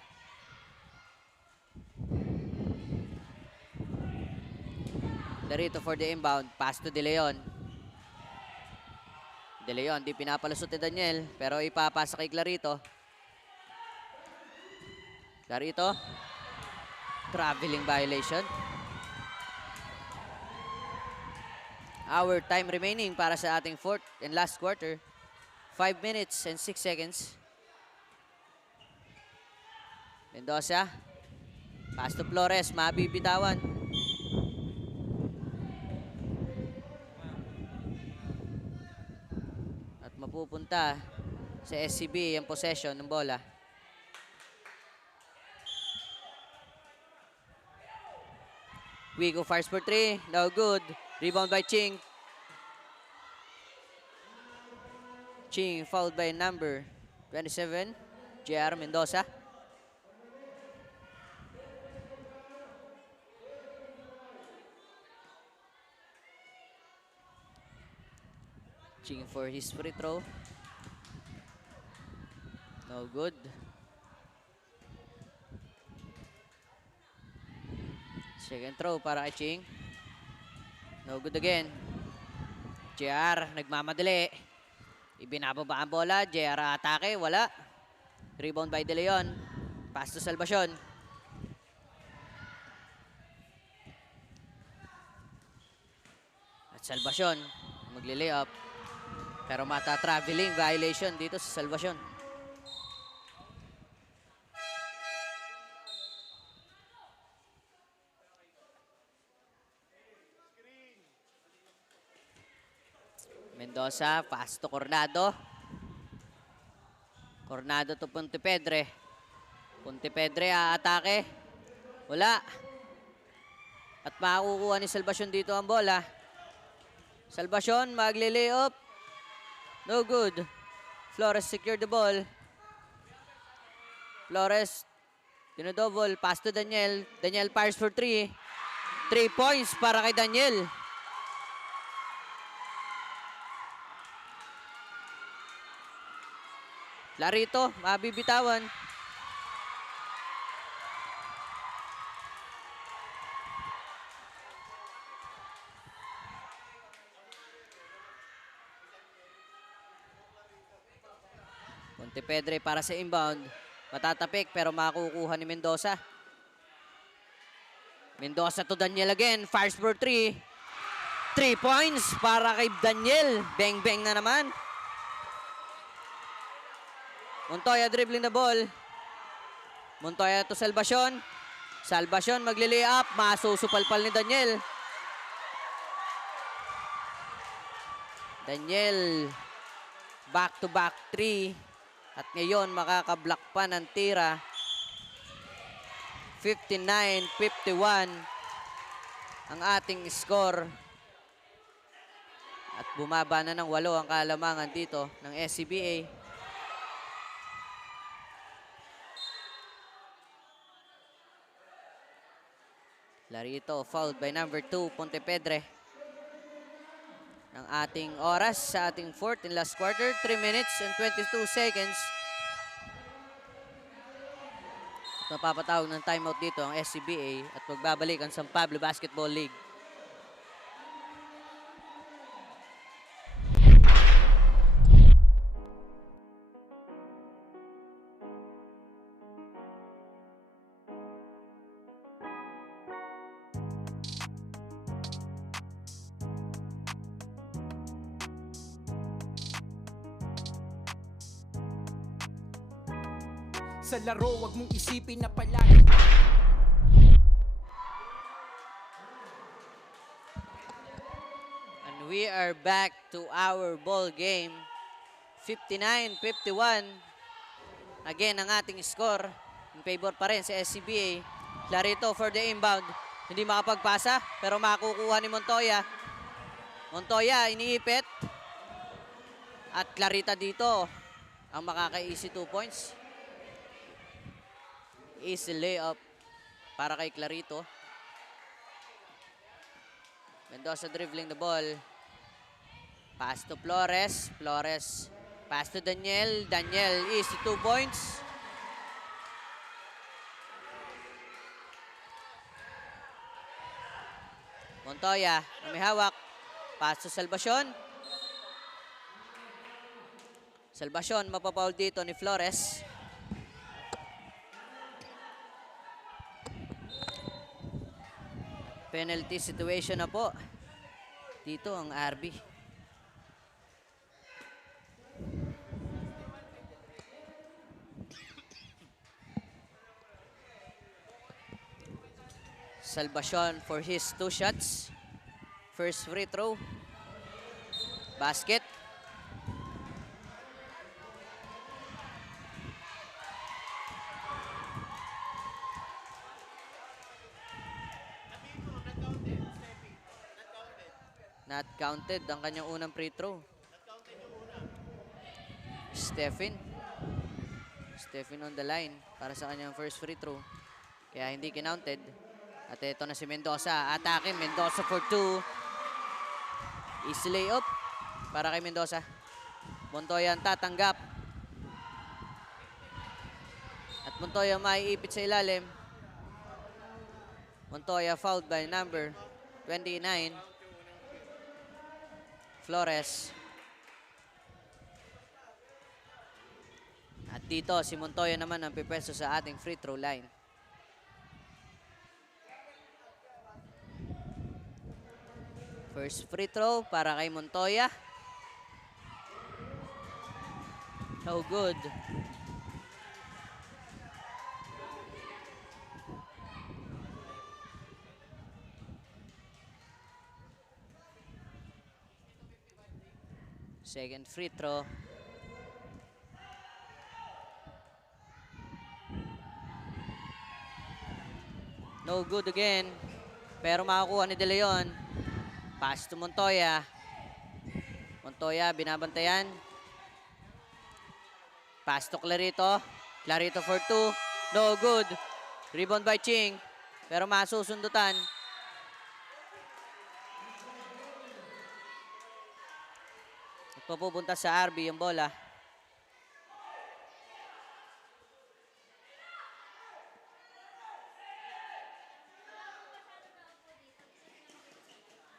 Clarito for the inbound. Pass to De Leon. De Leon, di pinapalusot ni Daniel, pero ipapasa kay Clarito. Clarito. Traveling violation. Our time remaining para sa ating fourth and last quarter. 5 minutes and 6 seconds. Mendoza. Pass to Flores, mabibitawan. Mapupunta sa SCB ang possession ng bola. Wigo fires for 3. No good. Rebound by Ching. Ching fouled by number 27, JR Mendoza. Ching for his free throw. No good. Second throw para kay Ching. No good again. JR nagmamadali. Ibinababa ang bola. JR atake. Wala. Rebound by De Leon. Pass to Salvacion. At Salvacion magli-layup. Pero mata-traveling violation dito sa Salvacion. Mendoza, pass to Coronado. Coronado to Pontepedre. Pontepedre aatake. Wala. At makukuha ni Salvacion dito ang bola. Salvacion magli-layup. No good. Flores secured the ball. Flores, dinodouble. Pass to Daniel. Daniel fires for 3. 3 points para kay Daniel. Clarito, mabibitawan. Pontepedre para sa inbound. Matatapik pero makukuha ni Mendoza. Mendoza to Daniel again. Fires for 3. 3 points para kay Daniel. Bang-bang na naman. Montoya dribbling the ball. Montoya to Salvacion. Salvacion magli-lay up. Masusupalpal ni Daniel. Daniel. Back-to-back 3. At ngayon, makakablock pa ng tira. 59-51 ang ating score. At bumaba na ng 8 ang kalamangan dito ng SCBA. Clarito fouled by number 2, Pontepedre. Ang ating oras sa ating fourth and last quarter, 3 minutes and 22 seconds. Napapatawag ng timeout dito ang SCBA at magbabalik ang San Pablo Basketball League. Sa laro, wag mong isipin na palagi. And we are back to our ball game. 59-51. Again, ang ating score. In favor pa rin sa SCBA. Clarito for the inbound. Hindi makapagpasa, pero makukuha ni Montoya. Montoya, iniipit. At Clarita dito ang makaka-easy 2 points. Easy layup para kay Clarito. Mendoza dribbling the ball. Pass to Flores. Flores. Pass to Daniel. Daniel, easy 2 points. Montoya, ang may hawak. Pass to Salvacion. Salvacion, mapapaul dito ni Flores. Penalty situation na po. Dito ang RB. Salvacion for his 2 shots. First free throw. Basket. Not counted ang kanyang unang free throw. Stephen on the line para sa kanyang first free throw. Kaya hindi kinounted. At ito na si Mendoza. Atake, Mendoza for 2. Easy layup para kay Mendoza. Montoya ang tatanggap. At Montoya maiipit sa ilalim. Montoya fouled by number 29. Flores. At dito, si Montoya naman ang pipwesto sa ating free throw line. First free throw para kay Montoya. No good. Second free throw. No good again. Pero makakuha ni De Leon. Pass to Montoya. Montoya binabantayan. Pass to Clarito. Clarito for 2. No good. Rebound by Ching. Pero masusundutan. Pupunta sa RB yung bola.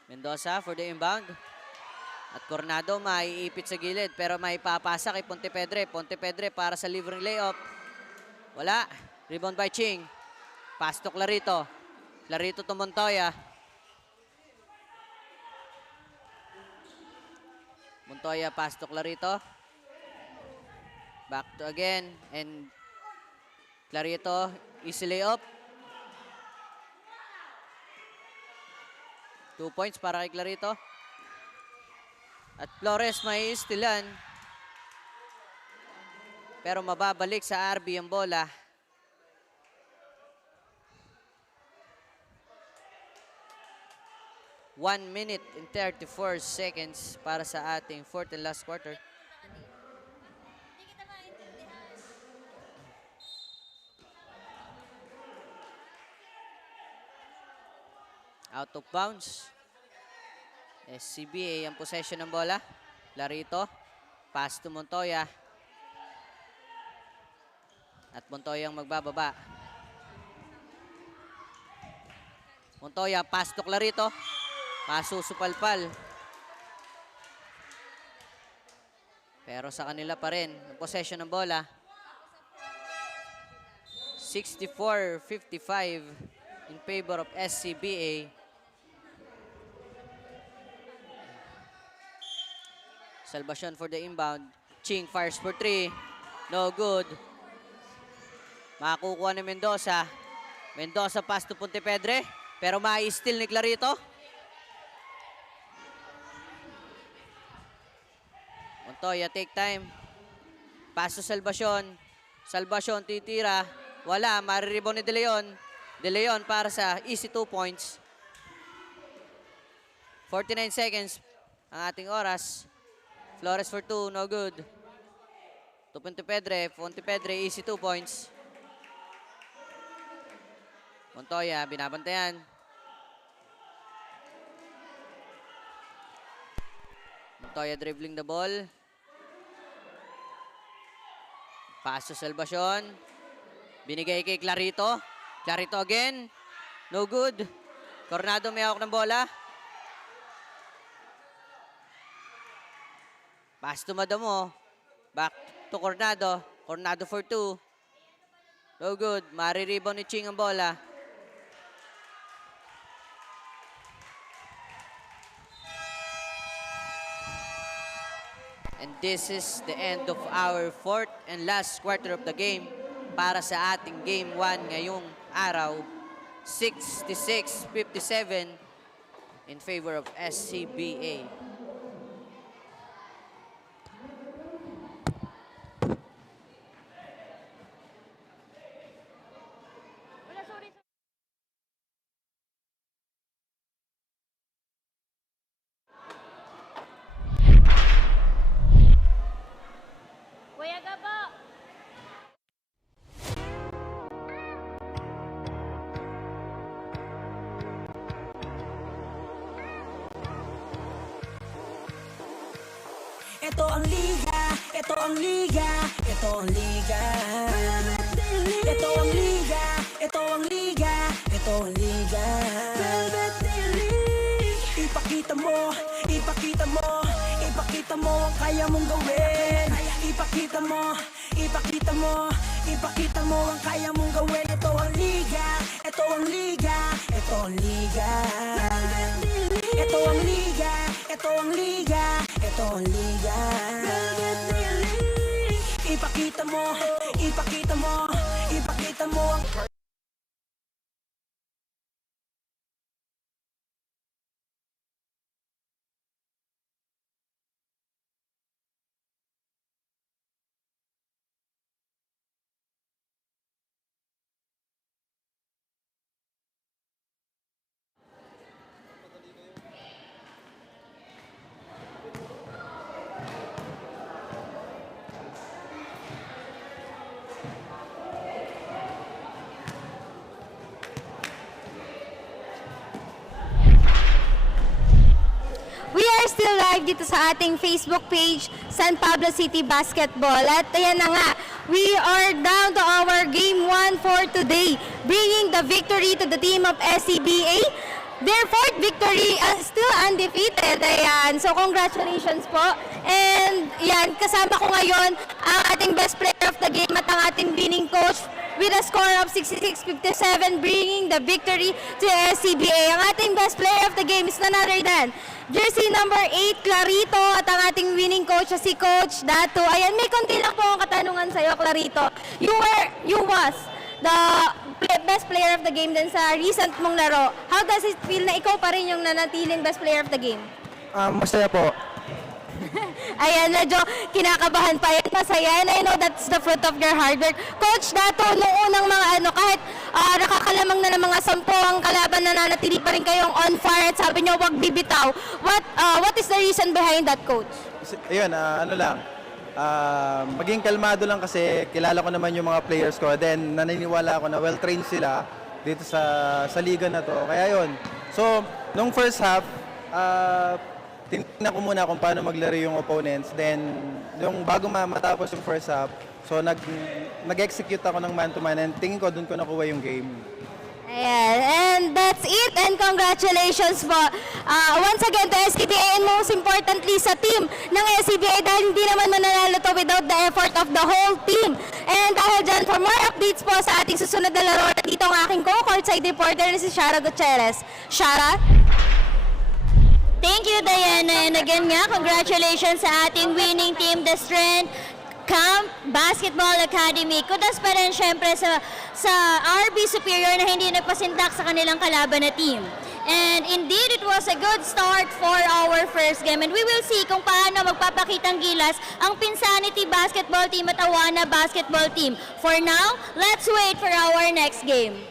Mendoza for the inbound. At Coronado maiipit sa gilid pero maipapasa kay Pontepedre. Pontepedre para sa libreng layup. Wala. Rebound by Ching. Pass to Clarito. Clarito to Montoya. Montoya pass to Clarito. Back to again. And Clarito easy layup. 2 points para kay Clarito. At Flores may istilan. Pero mababalik sa RB ang bola. One minute and 34 seconds para sa ating fourth and last quarter. Out of bounds. SCBA ang possession ng bola. Larito. Pass to Montoya. At Montoya ang magbababa. Montoya, pass to Clarito. Masusupalpal. Pero sa kanila pa rin ang possession ng bola. 64-55 in favor of SCBA. Salvacion for the inbound. Ching fires for 3. No good. Makakukuha ni Mendoza. Mendoza pass to Pontepedre. Pero mai-steal ni Clarito. Montoya take time. Pass to Salvacion. Salvacion titira. Wala. Mariribon ni De Leon. De Leon para sa easy 2 points. 49 seconds ang ating oras. Flores for 2. No good. To Pontepedre. Pontepedre easy 2 points. Montoya binabantayan. Montoya dribbling the ball. Pass to Salvacion. Binigay kay Clarito. Clarito again. No good. Coronado may hawak ng bola. Pass to Madamo. Back to Coronado. Coronado for 2. No good. Mariribon ni Ching ang bola. And this is the end of our fourth and last quarter of the game para sa ating Game 1 ngayong araw. 66-57 in favor of SCBA. Kuya Gabo! Ito ang liga, ito ang liga, ito ang liga. Ito ang liga, ito ang liga, ito ang liga. Ipakita mo, ipakita mo, ipakita mo ang kaya mong gawin. Ipakita mo, ipakita mo, ipakita mo ang kaya mong gawin. Ito ang liga, ito ang liga, ito ang liga. Ito ang liga, ito ang liga, ito ang liga. Ipakita mo, ipakita mo, ipakita mo ang We are still live dito sa ating Facebook page, San Pablo City Basketball. At ayan na nga, we are down to our Game 1 for today, bringing the victory to the team of SCBA. Their fourth victory, still undefeated. Ayan, so congratulations po. And yan, kasama ko ngayon ang ating best player of the game at ang ating winning coach with a score of 66-57, bringing the victory to SCBA. Ang ating best player of the game is none other than jersey number 8, Clarito, at ang ating winning coach si Coach Dato. Ayan, may konti lang po ang katanungan sa'yo, Clarito. You was the best player of the game din sa recent mong laro. How does it feel na ikaw pa rin yung nanatiling best player of the game? Masaya po. Ayan, medyo kinakabahan pa yan. Masaya. And I know that's the fruit of your hard work. Coach Dato, noong unang mga kahit nakakalamang na ng mga 10 ang kalaban na nanatili pa rin kayong on fire at sabi nyo, wag bibitaw. What is the reason behind that, Coach? Ayun, ano lang. Maging kalmado lang kasi kilala ko naman yung mga players ko. Then, naniniwala ako na well-trained sila dito sa liga na to. Kaya yun, So, nung first half, tinignan ko muna kung paano maglaro yung opponents. Then, yung bago matapos yung first half, so nag-execute ako ng man-to-man and tingin ko doon ko nakuha yung game. Ayan, and that's it. And congratulations po. Once again to SCBA and most importantly sa team ng SCBA dahil hindi naman mananalo to without the effort of the whole team. And dahil dyan, for more updates po sa ating susunod na laro, dito ang aking co-courtside reporter na si Shara Gutierrez. Shara? Thank you, Diana. And again nga, congratulations sa ating winning team, The Strength Camp Basketball Academy. Kudas pa rin syempre sa RB Superior na hindi nagpasindak sa kanilang kalaban na team. And indeed, it was a good start for our first game. And we will see kung paano magpapakitang gilas ang Pinsanity Basketball Team at Awana Basketball Team. For now, let's wait for our next game.